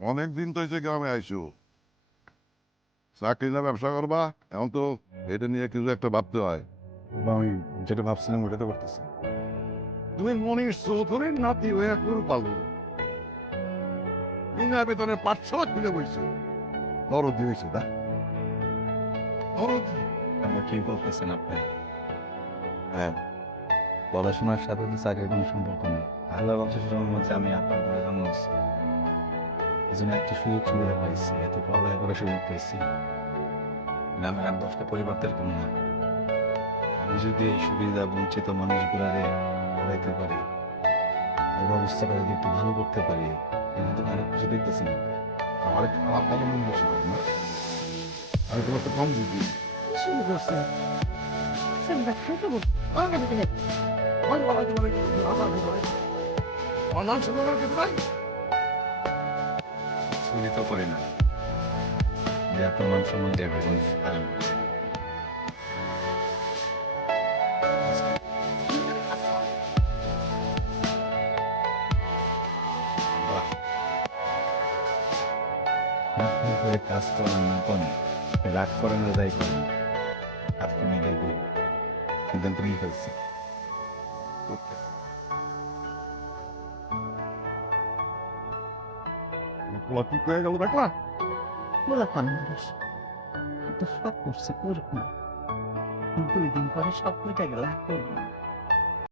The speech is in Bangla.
অনেকদিন তো এসে গ্রামে আইসো। চাকরি না ব্যবসা করবা? এখন তো এটা নিয়ে কিছু একটা ভাবতে হয়। বা আমি যেটা ভাবছিলাম ওটা তো করতেছি। তুমি মনির চৌধুরীর নাতি হয়ে করে। পাবো বিনা বেতনে পাঠশালা খুলে বইছো। দরদ দিয়েছে না? দরদ আমার কি বলতেছেন আপনি? হ্যাঁ পড়াশোনার সাথে তো চাকরির কোনো সম্পর্ক নেই। আল্লাহ রহস্যের মধ্যে আমি আপনার জন্ম হচ্ছি এই জন্য একটা সুযোগ সুবিধা পাইছি এত পড়ালেখা করে সুযোগ পাইছি গ্রামের আর দশটা পরিবর্তন কম না আমি যদি এই সুবিধা বঞ্চিত মানুষগুলারে পড়াইতে পারি ওর অবস্থাটা যদি একটু ভালো করতে পারি আমি তো খারাপ কিছু দেখতেছি না আমার ভালো মনে হচ্ছে না আমি তোমার তো কম বুঝি শুরু করছে সব ব্যাখ্যা তো অনার সময় কিন্তু নাই চুরি তো করি না যে এত মান করে কাজ করেন না করেন রাগ করেন না যাই করেন। আপনি দেখব সিদ্ধান্ত নিয়ে ফেলছি পোলা ঠিক হয়ে গেল দেখলা বলা মানুষ তো সব করছে করুক না দুই দিন পরে সব মিটে গেল করব।